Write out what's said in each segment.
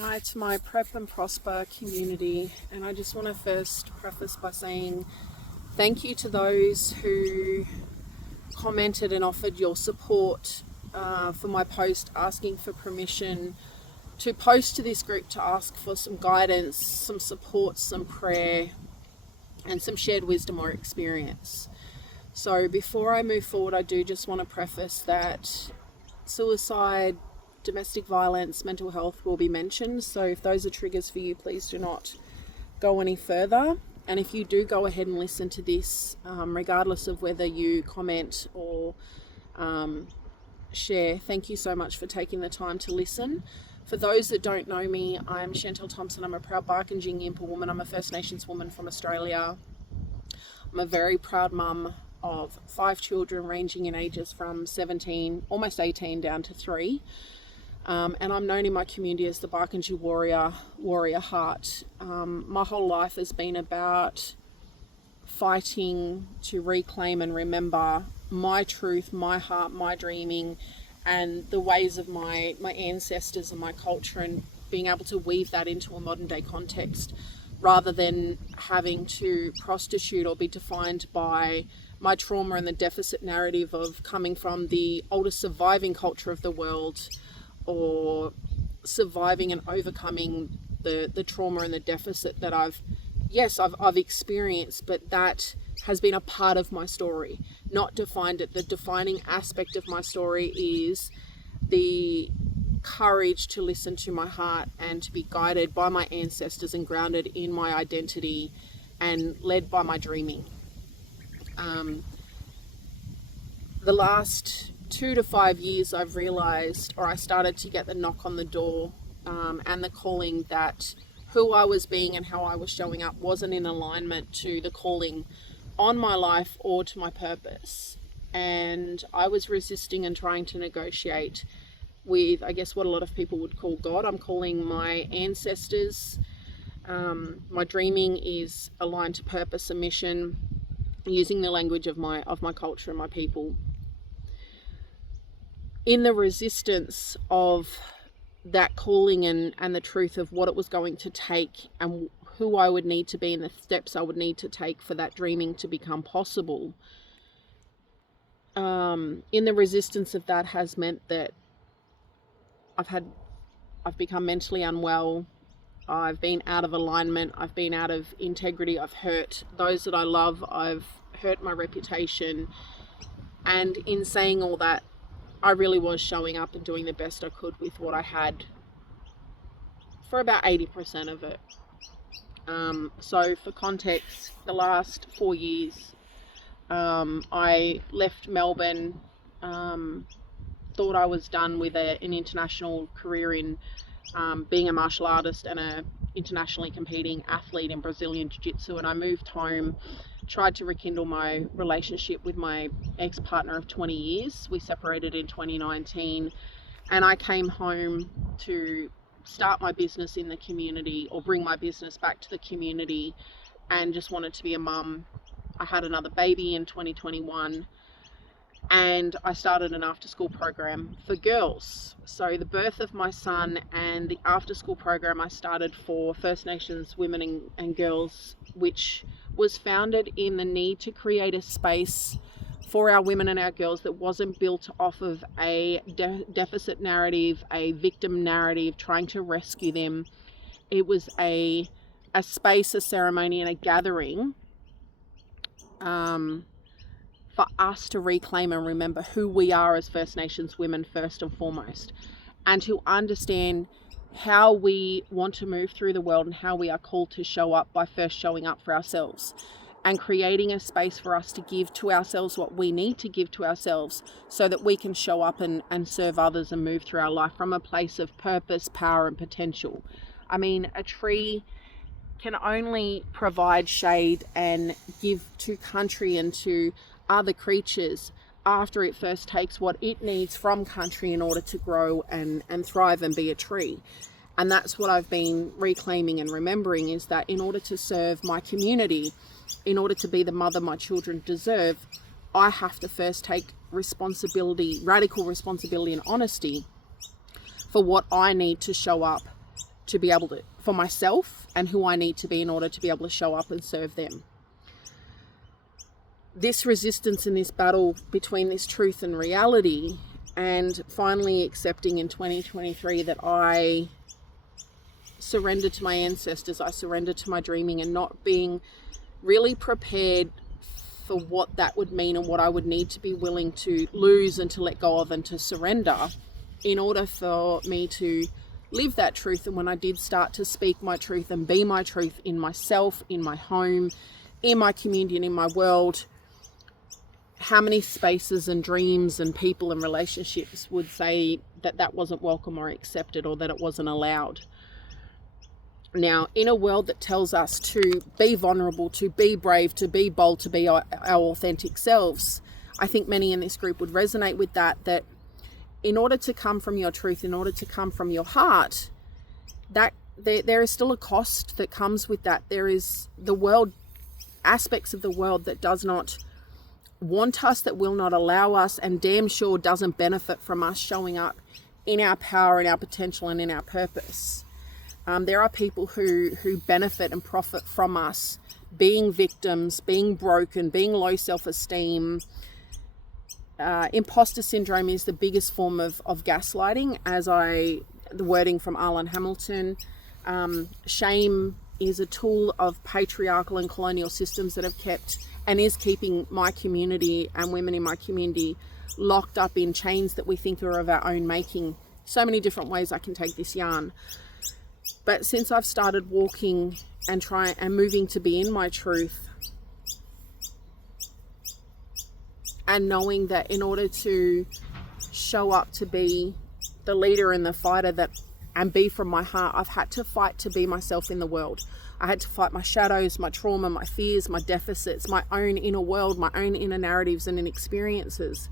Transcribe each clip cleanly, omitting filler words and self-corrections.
Hi to my Prep and Prosper community, and I just want to first preface by saying thank you to those who commented and offered your support for my post asking for permission to post to this group to ask for some guidance, some support, some prayer, and some shared wisdom or experience. So before I move forward, I do just want to preface that suicide, domestic violence, mental health will be mentioned. So if those are triggers for you, please do not go any further. And if you do go ahead and listen to this, regardless of whether you comment or share, thank you so much for taking the time to listen. For those that don't know me, I'm Chantel Thompson. I'm a proud Barkindji Yimpa woman. I'm a First Nations woman from Australia. I'm a very proud mum of 5 children ranging in ages from 17, almost 18 down to 3. And I'm known in my community as the Barkindji warrior heart. My whole life has been about fighting to reclaim and remember my truth, my heart, my dreaming, and the ways of my ancestors and my culture, and being able to weave that into a modern day context rather than having to prostitute or be defined by my trauma and the deficit narrative of coming from the oldest surviving culture of the world, or surviving and overcoming the trauma and the deficit that I've experienced, but that has been a part of my story, not defined it. The defining aspect of my story is the courage to listen to my heart and to be guided by my ancestors and grounded in my identity and led by my dreaming. The last 2 to 5 years, I've realized, or I started to get the knock on the door and the calling that who I was being and how I was showing up wasn't in alignment to the calling on my life or to my purpose. And I was resisting and trying to negotiate with, I guess, what a lot of people would call God. I'm calling my ancestors. My dreaming is aligned to purpose and mission, using the language of my culture and my people. In the resistance of that calling and the truth of what it was going to take and who I would need to be and the steps I would need to take for that dreaming to become possible, in the resistance of that has meant that I've become mentally unwell. I've been out of alignment. I've been out of integrity. I've hurt those that I love. I've hurt my reputation. And in saying all that, I really was showing up and doing the best I could with what I had for about 80% of it. So for context, the last 4 years, I left Melbourne, thought I was done with an international career in being a martial artist and a internationally competing athlete in Brazilian Jiu-Jitsu, and I moved home, tried to rekindle my relationship with my ex-partner of 20 years. We separated in 2019, and I came home to start my business in the community, or bring my business back to the community, and just wanted to be a mum. I had another baby in 2021, and I started an after-school program for girls. So the birth of my son and the after-school program I started for First Nations women and girls, which was founded in the need to create a space for our women and our girls that wasn't built off of a deficit narrative, a victim narrative, trying to rescue them. It was a space, a ceremony, and a gathering for us to reclaim and remember who we are as First Nations women first and foremost, and to understand how we want to move through the world and how we are called to show up by first showing up for ourselves and creating a space for us to give to ourselves what we need to give to ourselves so that we can show up and serve others and move through our life from a place of purpose, power, and potential. I mean, a tree can only provide shade and give to country and to other creatures after it first takes what it needs from country in order to grow and thrive and be a tree. And that's what I've been reclaiming and remembering, is that in order to serve my community, in order to be the mother my children deserve, I have to first take responsibility, radical responsibility and honesty for what I need to show up to be able to, for myself and who I need to be in order to be able to show up and serve them. This resistance in this battle between this truth and reality, and finally accepting in 2023 that I surrender to my ancestors, I surrender to my dreaming, and not being really prepared for what that would mean and what I would need to be willing to lose and to let go of and to surrender in order for me to live that truth. And when I did start to speak my truth and be my truth in myself, in my home, in my community and in my world, how many spaces and dreams and people and relationships would say that that wasn't welcome or accepted, or that it wasn't allowed? Now, in a world that tells us to be vulnerable, to be brave, to be bold, to be our authentic selves, I think many in this group would resonate with that in order to come from your truth, in order to come from your heart, that there is still a cost that comes with that. There is the world, aspects of the world that does not want us, that will not allow us, and damn sure doesn't benefit from us showing up in our power, in our potential, and in our purpose. There are people who benefit and profit from us being victims, being broken, being low self-esteem. Imposter syndrome is the biggest form of gaslighting, the wording from Arlan Hamilton. Shame is a tool of patriarchal and colonial systems that have kept and is keeping my community and women in my community locked up in chains that we think are of our own making. So many different ways I can take this yarn. But since I've started walking and moving to be in my truth, and knowing that in order to show up to be the leader and the fighter and be from my heart, I've had to fight to be myself in the world. I had to fight my shadows, my trauma, my fears, my deficits, my own inner world, my own inner narratives and experiences,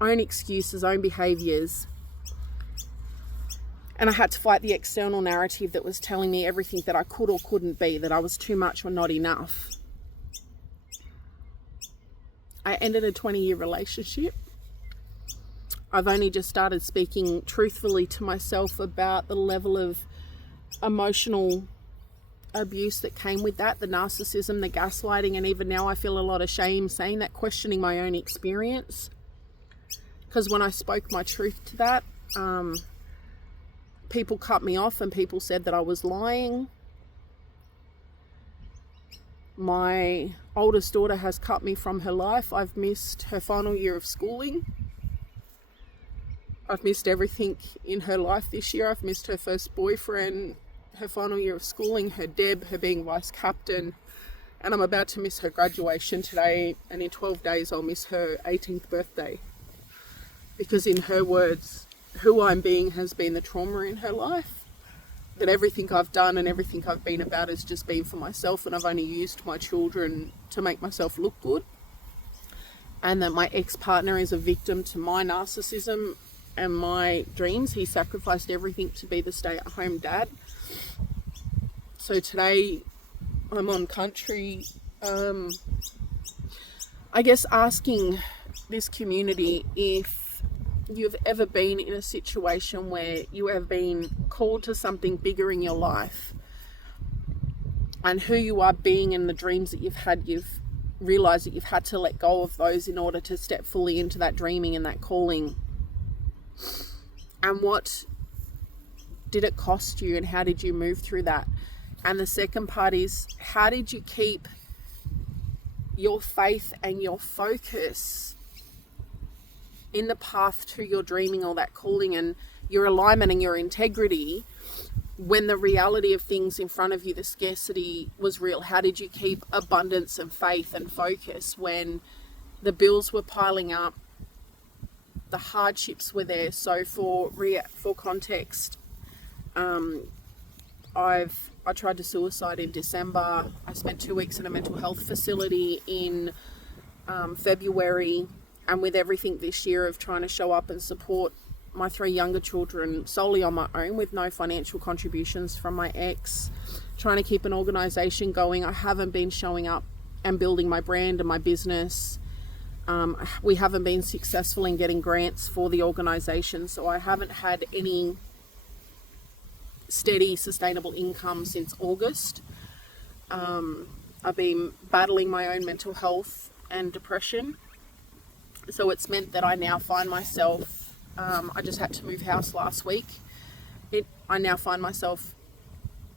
own excuses, own behaviors. And I had to fight the external narrative that was telling me everything that I could or couldn't be, that I was too much or not enough. I ended a 20-year relationship. I've only just started speaking truthfully to myself about the level of emotional abuse that came with that, the narcissism, the gaslighting, and even now I feel a lot of shame saying that, questioning my own experience. Because when I spoke my truth to that, people cut me off and people said that I was lying. My oldest daughter has cut me from her life. I've missed her final year of schooling. I've missed everything in her life this year. I've missed her first boyfriend, her final year of schooling, her Deb, her being vice captain, and I'm about to miss her graduation today, and in 12 days I'll miss her 18th birthday. Because in her words, who I'm being has been the trauma in her life, that everything I've done and everything I've been about has just been for myself, and I've only used my children to make myself look good, and that my ex-partner is a victim to my narcissism and my dreams. He sacrificed everything to be the stay-at-home dad. So today I'm on country, I guess asking this community if you've ever been in a situation where you have been called to something bigger in your life, and who you are being and the dreams that you've had, you've realized that you've had to let go of those in order to step fully into that dreaming and that calling. And what did it cost you, and how did you move through that? And the second part is, how did you keep your faith and your focus in the path to your dreaming or that calling, and your alignment and your integrity when the reality of things in front of you, the scarcity, was real? How did you keep abundance and faith and focus when the bills were piling up, the hardships were there? So for context, I tried to suicide in December. I spent 2 weeks in a mental health facility in February. And with everything this year of trying to show up and support my 3 younger children solely on my own with no financial contributions from my ex, trying to keep an organisation going, I haven't been showing up and building my brand and my business. We haven't been successful in getting grants for the organisation, so I haven't had any steady, sustainable income since August. I've been battling my own mental health and depression. So it's meant that I now find myself, I just had to move house last week. I now find myself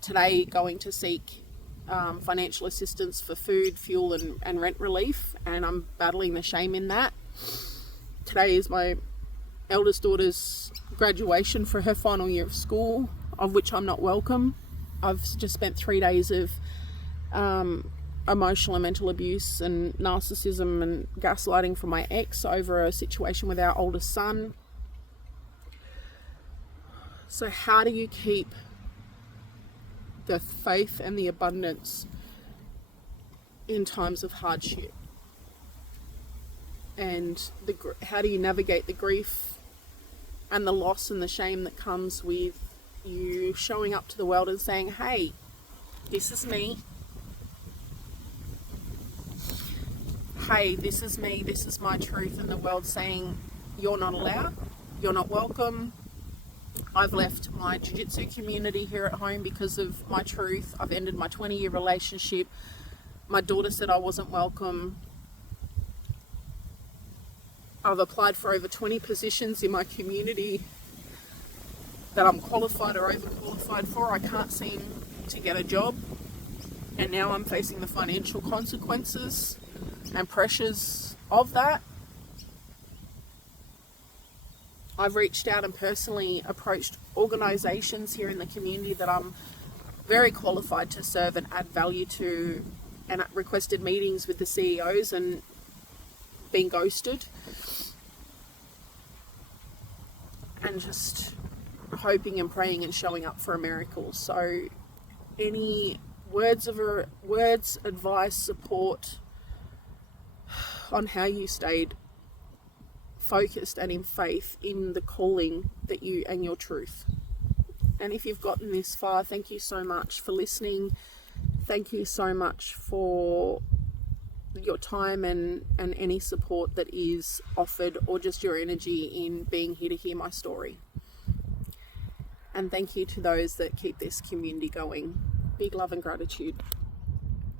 today going to seek financial assistance for food, fuel and rent relief, and I'm battling the shame in that. Today is my eldest daughter's graduation for her final year of school, of which I'm not welcome. I've just spent 3 days of emotional and mental abuse and narcissism and gaslighting from my ex over a situation with our oldest son. So how do you keep the faith and the abundance in times of hardship? And how do you navigate the grief and the loss and the shame that comes with you showing up to the world and saying, hey, this is me. Hey, this is me, this is my truth, and the world saying, you're not allowed, you're not welcome. I've left my jiu-jitsu community here at home because of my truth. I've ended my 20-year relationship. My daughter said I wasn't welcome. I've applied for over 20 positions in my community that I'm qualified or overqualified for. I can't seem to get a job. And now I'm facing the financial consequences and pressures of that. I've reached out and personally approached organisations here in the community that I'm very qualified to serve and add value to, and requested meetings with the CEOs and been ghosted, and just hoping and praying and showing up for a miracle. So any words, advice, support on how you stayed focused and in faith in the calling that you and your truth. And if you've gotten this far, thank you so much for listening. Thank you so much for your time and any support that is offered, or just your energy in being here to hear my story. And thank you to those that keep this community going. Big love and gratitude.